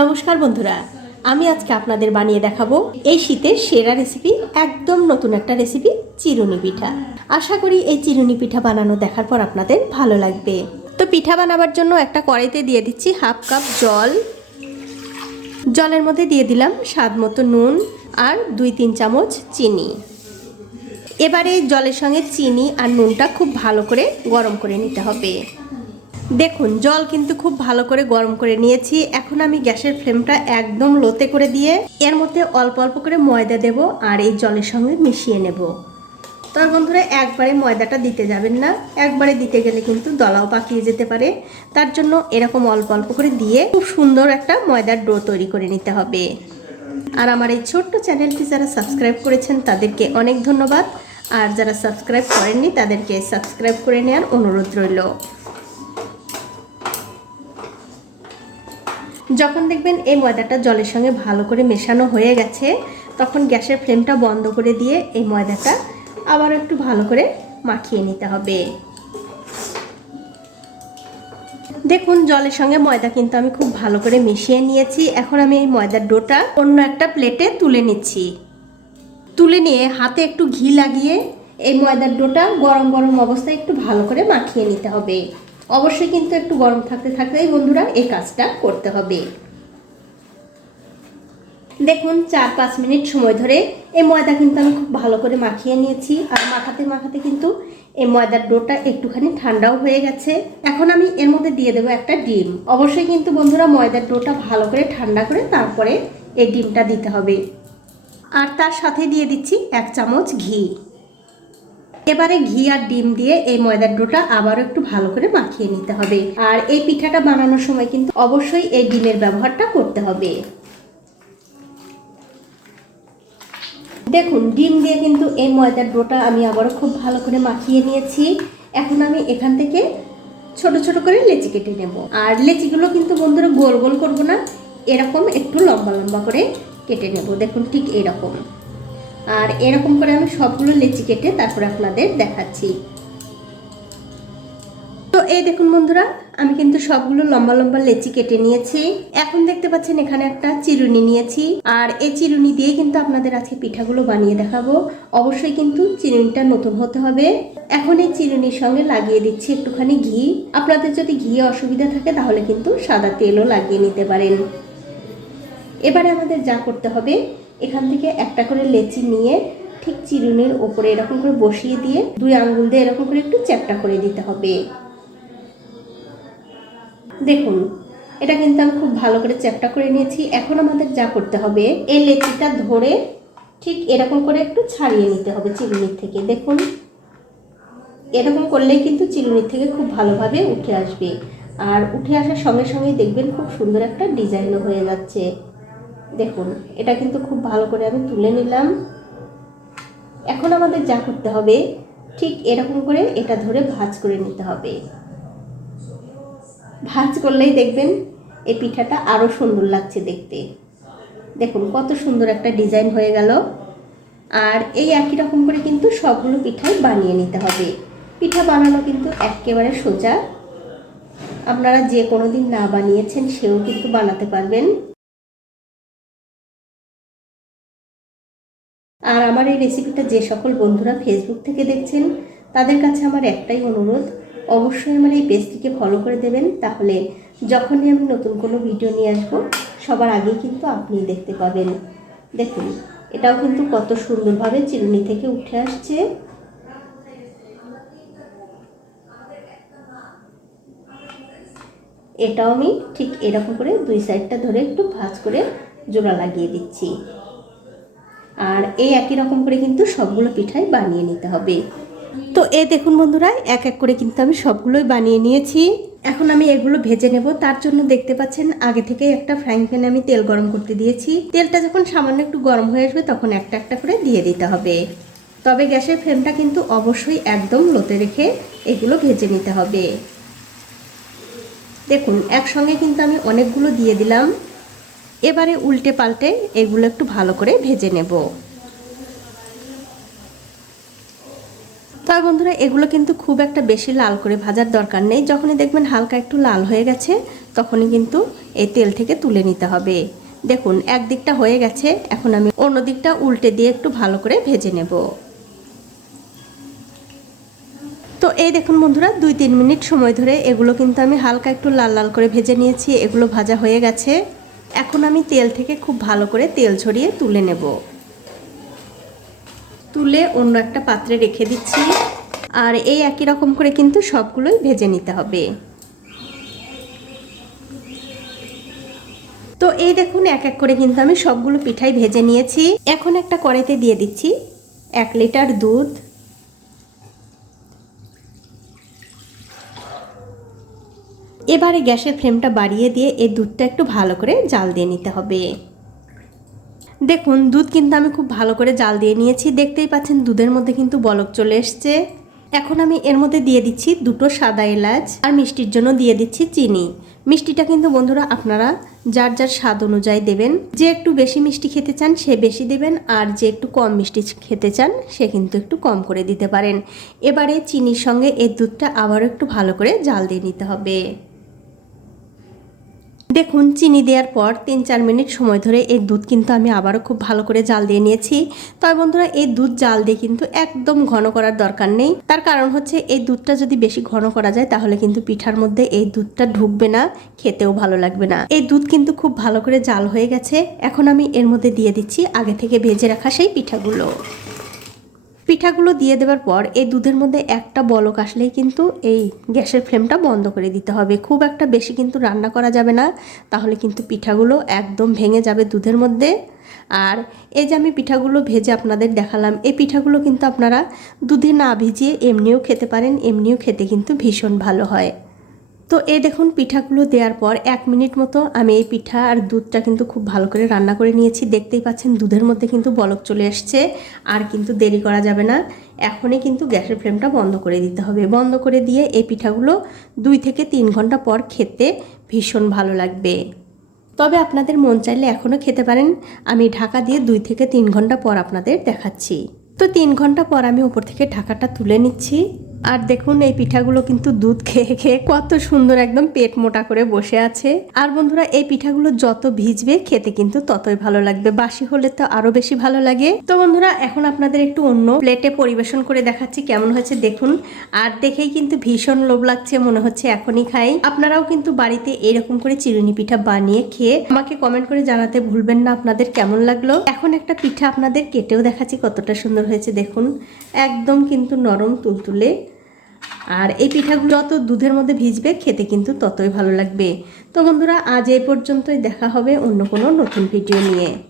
নমস্কার বন্ধুরা, আমি আজকে আপনাদের বানিয়ে দেখাবো এই শীতের সেরা রেসিপি একদম নতুন একটা রেসিপি চিরুনি পিঠা। আশা করি এই চিরুনি পিঠা বানানো দেখার পর আপনাদের ভালো লাগবে। তো পিঠা বানাবার জন্য একটা কড়াইতে দিয়ে দিচ্ছি হাফ কাপ জল। জলের মধ্যে দিয়ে দিলাম স্বাদ মতো নুন আর দুই তিন চামচ চিনি। এবারে জলের সঙ্গে চিনি আর নুনটা খুব ভালো করে গরম করে নিতে হবে। দেখুন, জল কিন্তু খুব ভালো করে গরম করে নিয়েছি। এখন আমি গ্যাসের ফ্লেমটা একদম লোতে করে দিয়ে এর মধ্যে অল্প অল্প করে ময়দা দেব আর এই জলের সঙ্গে মিশিয়ে নেব। তবে বন্ধুরা, একবারে ময়দাটা দিতে যাবেন না। একবারে দিতে গেলে কিন্তু দলাও পাকিয়ে যেতে পারে। তার জন্য এরকম অল্প অল্প করে দিয়ে খুব সুন্দর একটা ময়দার ডো তৈরি করে নিতে হবে। আর আমার এই ছোট্ট চ্যানেলটি যারা সাবস্ক্রাইব করেছেন, তাদেরকে অনেক ধন্যবাদ। আর যারা সাবস্ক্রাইব করেননি, তাদেরকে সাবস্ক্রাইব করে নেওয়ার অনুরোধ রইল। যখন দেখবেন এই ময়দাটা জলের সঙ্গে ভালো করে মেশানো হয়ে গেছে, তখন গ্যাসের ফ্লেমটা বন্ধ করে দিয়ে এই ময়দাটা আবার একটু ভালো করে মাখিয়ে নিতে হবে। দেখুন, জলের সঙ্গে ময়দা কিন্তু আমি খুব ভালো করে মিশিয়ে নিয়েছি। এখন আমি এই ময়দার ডোটা অন্য একটা প্লেটে তুলে নিচ্ছি। তুলে নিয়ে হাতে একটু ঘি লাগিয়ে এই ময়দার ডোটা গরম গরম অবস্থায় একটু ভালো করে মাখিয়ে নিতে হবে। অবশ্যই কিন্তু একটু গরম থাকতে থাকতেই বন্ধুরা এই কাজটা করতে হবে। দেখুন, চার পাঁচ মিনিট সময় ধরে এই ময়দা কিন্তু আমি খুব ভালো করে মাখিয়ে নিয়েছি। আর মাখাতে মাখাতে কিন্তু এই ময়দার ডোটা একটুখানি ঠান্ডাও হয়ে গেছে। এখন আমি এর মধ্যে দিয়ে দেবো একটা ডিম। অবশ্যই কিন্তু বন্ধুরা ময়দার ডোটা ভালো করে ঠান্ডা করে তারপরে এই ডিমটা দিতে হবে। আর তার সাথে দিয়ে দিচ্ছি এক চামচ ঘি। এবারে ঘি আর ডিম দিয়ে এই ময়দার ডোটা আবারও একটু ভালো করে মাখিয়ে নিতে হবে। আর এই পিঠাটা বানানোর সময় কিন্তু অবশ্যই এই ডিমের ব্যবহারটা করতে হবে। দেখুন, ডিম দিয়ে কিন্তু এই ময়দার ডোটা আমি আবারও খুব ভালো করে মাখিয়ে নিয়েছি। এখন আমি এখান থেকে ছোট ছোট করে লেচি কেটে নেব। আর লেচিগুলো কিন্তু বন্ধুরা গোল গোল করব না, এরকম একটু লম্বা লম্বা করে কেটে নেব। দেখুন ঠিক এরকম। আর এরকম করে আমি সবগুলো লেচি কেটে তারপরে আপনাদের দেখাচ্ছি। তো এই দেখুন বন্ধুরা, আমি কিন্তু সবগুলো লম্বা লম্বা লেচি কেটে নিয়েছি। এখন দেখতে পাচ্ছেন এখানে একটা চিরুনি নিয়েছি। আর এই চিরুনি দিয়ে কিন্তু আপনাদের আজকে পিঠাগুলো বানিয়ে দেখাবো। অবশ্যই কিন্তু চিরুনিটা নতুন হতে হবে। এখন এই চিরুনির সঙ্গে লাগিয়ে দিচ্ছি একটুখানি ঘি। আপনাদের যদি ঘি অসুবিধা থাকে তাহলে কিন্তু সাদা তেলও লাগিয়ে নিতে পারেন। এবারে আমাদের যা করতে হবে এখান থেকে একটা করে লেচি নিয়ে ঠিক চিরুনির ওপরে এরকম করে বসিয়ে দিয়ে দুই আঙ্গুল দিয়ে এরকম করে একটু চ্যাপটা করে দিতে হবে। দেখুন, এটা কিন্তু আমি খুব ভালো করে চ্যাপটা করে নিয়েছি। এখন আমাদের যা করতে হবে, এই লেচিটা ধরে ঠিক এরকম করে একটু ছাড়িয়ে নিতে হবে চিরুনির থেকে। দেখুন, এরকম করলেই কিন্তু চিরুনির থেকে খুব ভালোভাবে উঠে আসবে। আর উঠে আসার সঙ্গে সঙ্গেই দেখবেন খুব সুন্দর একটা ডিজাইনও হয়ে যাচ্ছে। দেখুন, এটা কিন্তু খুব ভালো করে আমি তুলে নিলাম। এখন আমাদের যা করতে হবে, ঠিক এরকম করে এটা ধরে ভাজ করে নিতে হবে। ভাজ করলেই দেখবেন এই পিঠাটা আরও সুন্দর লাগছে দেখতে। দেখুন, কত সুন্দর একটা ডিজাইন হয়ে গেল। আর এই একই রকম করে কিন্তু সবগুলো পিঠাই বানিয়ে নিতে হবে। পিঠা বানানো কিন্তু একেবারে সোজা। আপনারা যে কোনো দিন না বানিয়েছেন, সেও কিন্তু বানাতে পারবেন। আর আমার এই রেসিপিটা যে সকল বন্ধুরা ফেসবুক থেকে দেখছেন, তাদের কাছে আমার একটাই অনুরোধ, অবশ্যই আমার এই পেজটিকে ফলো করে দেবেন। তাহলে যখনই আমি নতুন কোনো ভিডিও নিয়ে আসব, সবার আগেই কিন্তু আপনি দেখতে পাবেন। দেখুন, এটাও কিন্তু কত সুন্দরভাবে চিরুনি থেকে উঠে আসছে। এটাও আমি ঠিক এরকম করে দুই সাইডটা ধরে একটু ভাঁজ করে জোড়া লাগিয়ে দিচ্ছি। আর এই একই রকম করে কিন্তু সবগুলো পিঠাই বানিয়ে নিতে হবে। তো এ দেখুন বন্ধুরা, এক এক করে কিন্তু আমি সবগুলোই বানিয়ে নিয়েছি। এখন আমি এগুলো ভেজে নেব। তার জন্য দেখতে পাচ্ছেন, আগে থেকে একটা ফ্রাইং প্যানে আমি তেল গরম করতে দিয়েছি। তেলটা যখন সামান্য একটু গরম হয়ে আসবে, তখন একটা একটা করে দিয়ে দিতে হবে। তবে গ্যাসের ফ্লেমটা কিন্তু অবশ্যই একদম লোতে রেখে এগুলো ভেজে নিতে হবে। দেখুন, একসঙ্গে কিন্তু আমি অনেকগুলো দিয়ে দিলাম। এবারে উল্টে পাল্টে এগুলো একটু ভালো করে ভেজে নেব। তবে বন্ধুরা, এগুলো কিন্তু খুব একটা বেশি লাল করে ভাজার দরকার নেই। যখনই দেখবেন হালকা একটু লাল হয়ে গেছে, তখনই কিন্তু এই তেল থেকে তুলে নিতে হবে। দেখুন, একদিকটা হয়ে গেছে, এখন আমি অন্য দিকটা উল্টে দিয়ে একটু ভালো করে ভেজে নেব। তো এই দেখুন বন্ধুরা, দুই তিন মিনিট সময় ধরে এগুলো কিন্তু আমি হালকা একটু লাল লাল করে ভেজে নিয়েছি, এগুলো ভাজা হয়ে গেছে। এখন আমি তেল থেকে খুব ভালো করে তেল ছড়িয়ে তুলে নেব। তুলে অন্য একটা পাত্রে রেখে দিচ্ছি। আর এই একই রকম করে কিন্তু সবগুলোই ভেজে নিতে হবে। তো এই দেখুন, এক এক করে কিন্তু আমি সবগুলো পিঠাই ভেজে নিয়েছি। এখন একটা কড়াইতে দিয়ে দিচ্ছি এক লিটার দুধ। এবারে গ্যাসের ফ্লেমটা বাড়িয়ে দিয়ে এই দুধটা একটু ভালো করে জাল দিয়ে নিতে হবে। দেখুন, দুধ কিন্তু আমি খুব ভালো করে জাল দিয়ে নিয়েছি। দেখতেই পাচ্ছেন, দুধের মধ্যে কিন্তু বলক চলে এসছে। এখন আমি এর মধ্যে দিয়ে দিচ্ছি দুটো সাদা এলাচ আর মিষ্টির জন্য দিয়ে দিচ্ছি চিনি। মিষ্টিটা কিন্তু বন্ধুরা আপনারা যার যার স্বাদ অনুযায়ী দেবেন। যে একটু বেশি মিষ্টি খেতে চান, সে বেশি দেবেন। আর যে একটু কম মিষ্টি খেতে চান, সে কিন্তু একটু কম করে দিতে পারেন। এবারে চিনির সঙ্গে এই দুধটা আবারও একটু ভালো করে জাল দিয়ে নিতে হবে। দেখুন, চিনি দেওয়ার পর তিন চার মিনিট সময় ধরে এই দুধ কিন্তু আমি আবারও খুব ভালো করে জাল দিয়ে নিয়েছি। তবে বন্ধুরা, এই দুধ জাল দিয়ে কিন্তু একদম ঘন করার দরকার নেই। তার কারণ হচ্ছে, এই দুধটা যদি বেশি ঘন করা যায়, তাহলে কিন্তু পিঠার মধ্যে এই দুধটা ঢুকবে না, খেতেও ভালো লাগবে না। এই দুধ কিন্তু খুব ভালো করে জাল হয়ে গেছে। এখন আমি এর মধ্যে দিয়ে দিচ্ছি আগে থেকে ভেজে রাখা সেই পিঠাগুলো। পিঠাগুলো দিয়ে দেওয়ার পর এই দুধের মধ্যে একটা বলক আসলেই কিন্তু এই গ্যাসের ফ্লেমটা বন্ধ করে দিতে হবে। খুব একটা বেশি কিন্তু রান্না করা যাবে না, তাহলে কিন্তু পিঠাগুলো একদম ভেঙে যাবে দুধের মধ্যে। আর এই যে আমি পিঠাগুলো ভেজে আপনাদের দেখালাম, এই পিঠাগুলো কিন্তু আপনারা দুধে না ভিজিয়ে এমনিও খেতে পারেন, এমনিও খেতে কিন্তু ভীষণ ভালো হয়। তো এই দেখুন পিঠাগুলো দেওয়ার পর এক মিনিট মতো আমি এই পিঠা আর দুধটা কিন্তু খুব ভালো করে রান্না করে নিয়েছি। দেখতেই পাচ্ছেন দুধের মধ্যে কিন্তু বলক চলে এসছে আর কিন্তু দেরি করা যাবে না। এখনই কিন্তু গ্যাসের ফ্লেমটা বন্ধ করে দিতে হবে। বন্ধ করে দিয়ে এই পিঠাগুলো দুই থেকে তিন ঘণ্টা পর খেতে ভীষণ ভালো লাগবে। তবে আপনাদের মন চাইলে এখনও খেতে পারেন। আমি ঢাকা দিয়ে দুই থেকে তিন ঘণ্টা পর আপনাদের দেখাচ্ছি। তো তিন ঘণ্টা পর আমি উপর থেকে ঢাকাটা তুলে নিচ্ছি। আর দেখুন, এই পিঠাগুলো কিন্তু দুধ খেয়ে খেয়ে কত সুন্দর একদম পেট মোটা করে বসে আছে। আর বন্ধুরা, এই পিঠাগুলো যত ভিজবে খেতে কিন্তু ততই ভালো লাগবে। বাসি হলে তো আরও বেশি ভালো লাগে। তো বন্ধুরা, এখন আপনাদের একটু অন্য প্লেটে পরিবেশন করে দেখাচ্ছি কেমন হয়েছে, দেখুন। আর দেখেই কিন্তু ভীষণ লোভ লাগছে, মনে হচ্ছে এখনই খাই। আপনারাও কিন্তু বাড়িতে এরকম করে চিরুনি পিঠা বানিয়ে খেয়ে আমাকে কমেন্ট করে জানাতে ভুলবেন না আপনাদের কেমন লাগল। এখন একটা পিঠা আপনাদের কেটেও দেখাচ্ছি কতটা সুন্দর হয়েছে, দেখুন। একদম কিন্তু নরম, তুলতুলে। আর এই পিঠাগুলো যত দুধের মধ্যে ভিজবে, খেতে কিন্তু ততই ভালো লাগবে। তো বন্ধুরা, আজ এই পর্যন্তই, দেখা হবে অন্য কোনো নতুন ভিডিও নিয়ে।